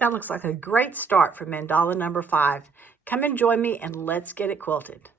That looks like a great start for Mandala number 5. Come and join me and let's get it quilted.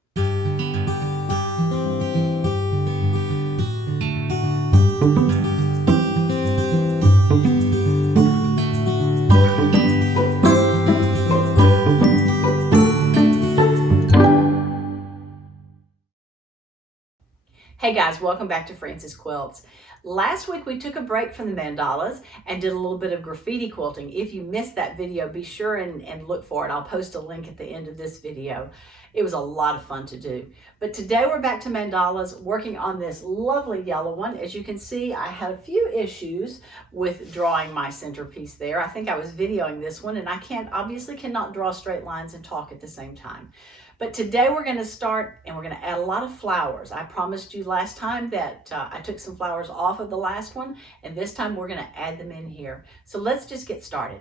Hey guys, welcome back to Frances Quilts. Last week we took a break from the mandalas and did a little bit of graffiti quilting. If you missed that video, be sure and look for it. I'll post a link at the end of this video. It was a lot of fun to do. But today we're back to mandalas, working on this lovely yellow one. As you can see, I had a few issues with drawing my centerpiece there. I think I was videoing this one and I obviously cannot draw straight lines and talk at the same time. But today we're going to start and we're going to add a lot of flowers. I promised you last time that I took some flowers off of the last one, and this time we're going to add them in here. So let's just get started.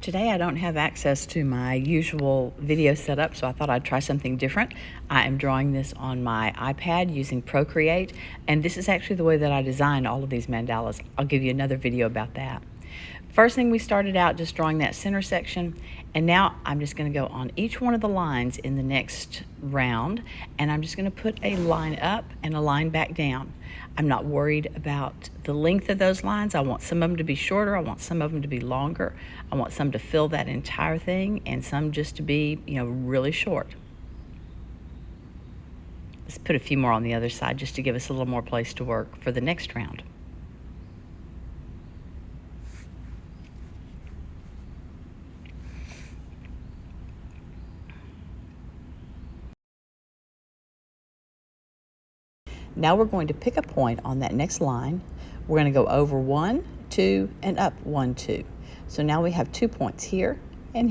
Today I don't have access to my usual video setup, so I thought I'd try something different. I am drawing this on my iPad using Procreate, and this is actually the way that I designed all of these mandalas. I'll give you another video about that. First thing, we started out just drawing that center section, and now I'm just going to go on each one of the lines in the next round, and I'm just going to put a line up and a line back down. I'm not worried about the length of those lines. I want some of them to be shorter, I want some of them to be longer, I want some to fill that entire thing, and some just to be, really short. Let's put a few more on the other side just to give us a little more place to work for the next round. Now we're going to pick a point on that next line. We're going to go over 1, 2, and up 1, 2. So now we have 2 points here, and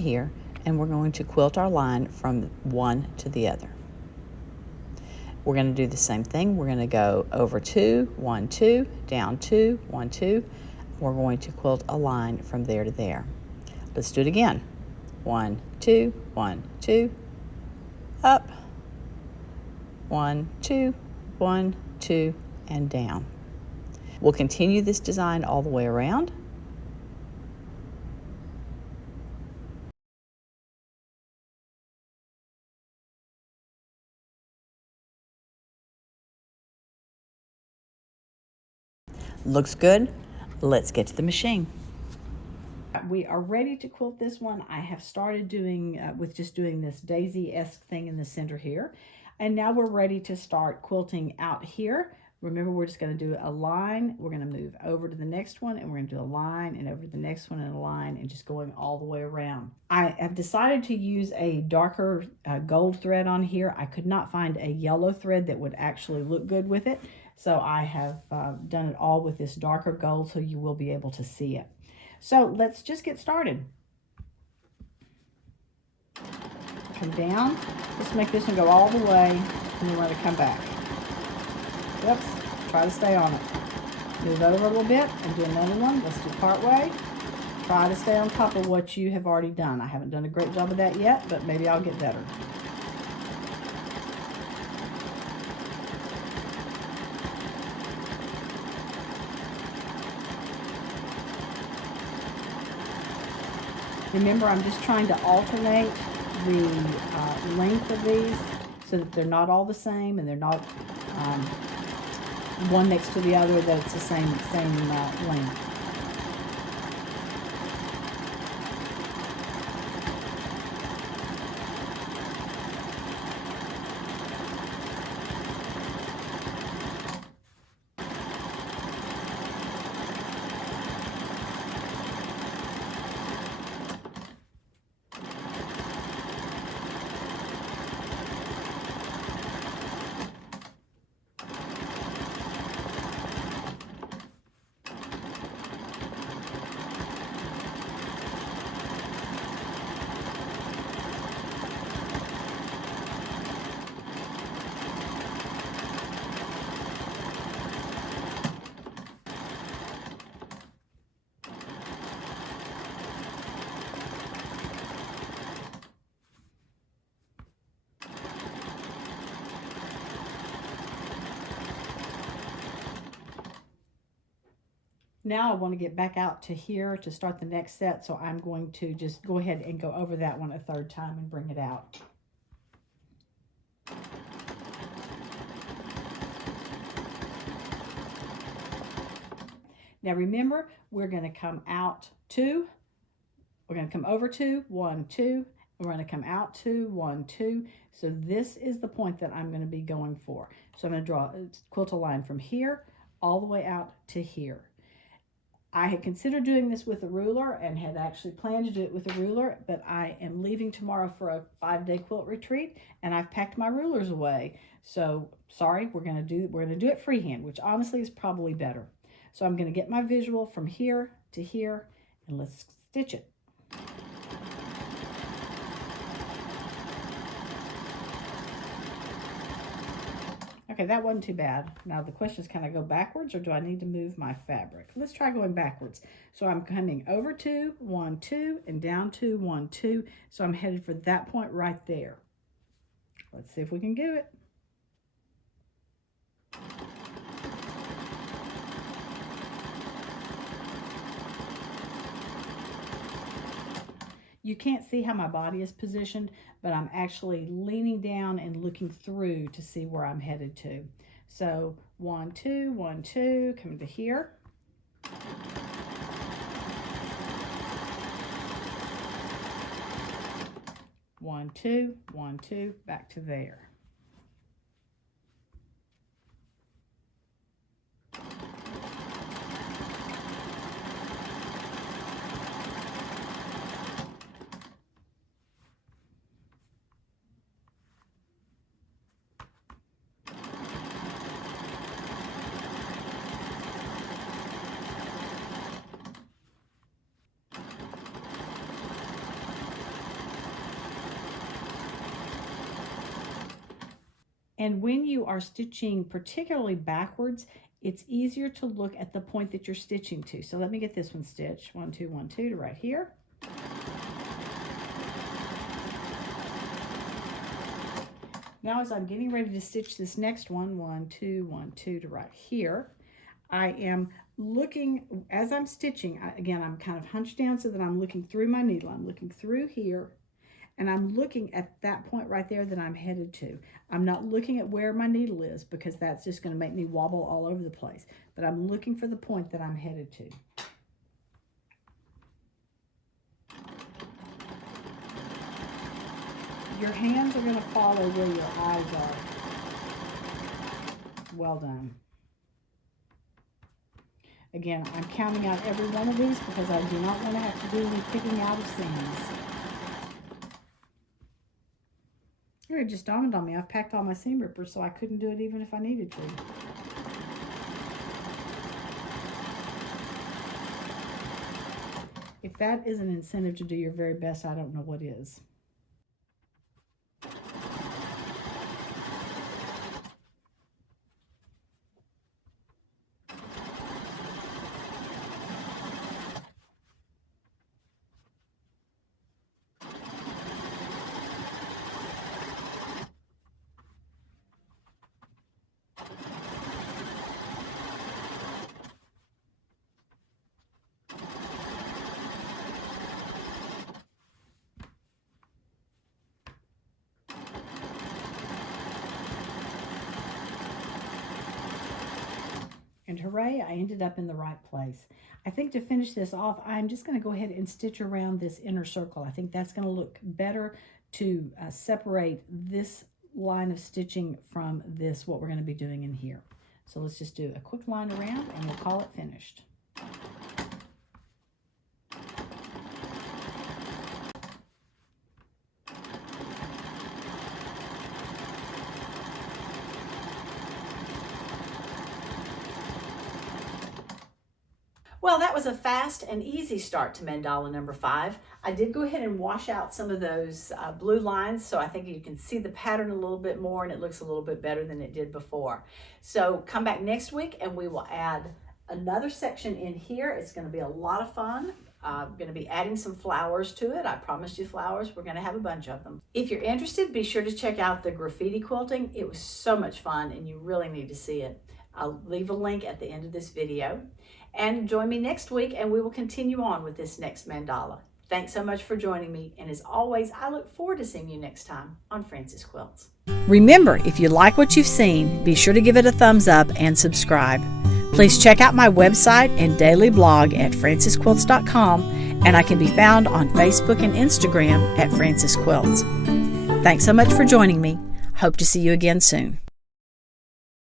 we're going to quilt our line from one to the other. We're going to do the same thing. We're going to go over 2, 1, 2, down 2, 1, 2. We're going to quilt a line from there to there. Let's do it again. 1, 2, 1, 2, up, 1, 2, 1, 2, and down. We'll continue this design all the way around. Looks good. Let's get to the machine. We are ready to quilt this one. I have started doing this daisy-esque thing in the center here. And now we're ready to start quilting out here. Remember, we're just going to do a line. We're going to move over to the next one, and we're going to do a line, and over to the next one, and a line, and just going all the way around. I have decided to use a darker gold thread on here. I could not find a yellow thread that would actually look good with it. So I have done it all with this darker gold so you will be able to see it. So let's just get started. Come down. Let's make this one go all the way, and then we're going to come back. Oops, try to stay on it. Move over a little bit and do another one. Let's do part way. Try to stay on top of what you have already done. I haven't done a great job of that yet, but maybe I'll get better. Remember, I'm just trying to alternate the length of these so that they're not all the same and they're not one next to the other, that it's the same length. Now I want to get back out to here to start the next set, so I'm going to just go ahead and go over that one a third time and bring it out. Now remember, we're going to come out 2, we're going to come over 2, 1, 2, we're going to come out 2, 1, 2. So this is the point that I'm going to be going for. So I'm going to draw, quilt a line from here all the way out to here. I had considered doing this with a ruler and had actually planned to do it with a ruler, but I am leaving tomorrow for a 5-day quilt retreat and I've packed my rulers away. So sorry, we're going to do it freehand, which honestly is probably better. So I'm going to get my visual from here to here and let's stitch it. Okay, that wasn't too bad. Now the question is, can I go backwards or do I need to move my fabric? Let's try going backwards. So I'm coming over 2, 1, 2, and down 2, 1, 2. So I'm headed for that point right there. Let's see if we can do it. You can't see how my body is positioned, but I'm actually leaning down and looking through to see where I'm headed to. So 1, 2, 1, 2, coming to here. 1, 2, 1, 2, back to there. And when you are stitching particularly backwards, it's easier to look at the point that you're stitching to. So let me get this one stitched. 1, 2, 1, 2 to right here. Now as I'm getting ready to stitch this next one, 1, 2, 1, 2 to right here, I am looking, as I'm stitching, again, I'm kind of hunched down so that I'm looking through my needle. I'm looking through here. And I'm looking at that point right there that I'm headed to. I'm not looking at where my needle is because that's just going to make me wobble all over the place. But I'm looking for the point that I'm headed to. Your hands are going to follow where your eyes are. Well done. Again, I'm counting out every one of these because I do not want to have to do any picking out of seams. It just dawned on me, I've packed all my seam rippers, so I couldn't do it even if I needed to. If that is an incentive to do your very best, I don't know what is. And hooray, I ended up in the right place. I think to finish this off, I'm just going to go ahead and stitch around this inner circle. I think that's going to look better to separate this line of stitching from this, what we're going to be doing in here. So let's just do a quick line around and we'll call it finished. Well, that was a fast and easy start to Mandala number 5. I did go ahead and wash out some of those blue lines, so I think you can see the pattern a little bit more and it looks a little bit better than it did before. So come back next week and we will add another section in here. It's going to be a lot of fun. I'm going to be adding some flowers to it. I promised you flowers. We're going to have a bunch of them. If you're interested, be sure to check out the graffiti quilting. It was so much fun and you really need to see it. I'll leave a link at the end of this video. and join me next week and we will continue on with this next mandala. Thanks so much for joining me, and as always, I look forward to seeing you next time on Frances Quilts. Remember, if you like what you've seen, be sure to give it a thumbs up and subscribe. Please check out my website and daily blog at francesquilts.com, and I can be found on Facebook and Instagram at Frances Quilts. Thanks so much for joining me. Hope to see you again soon.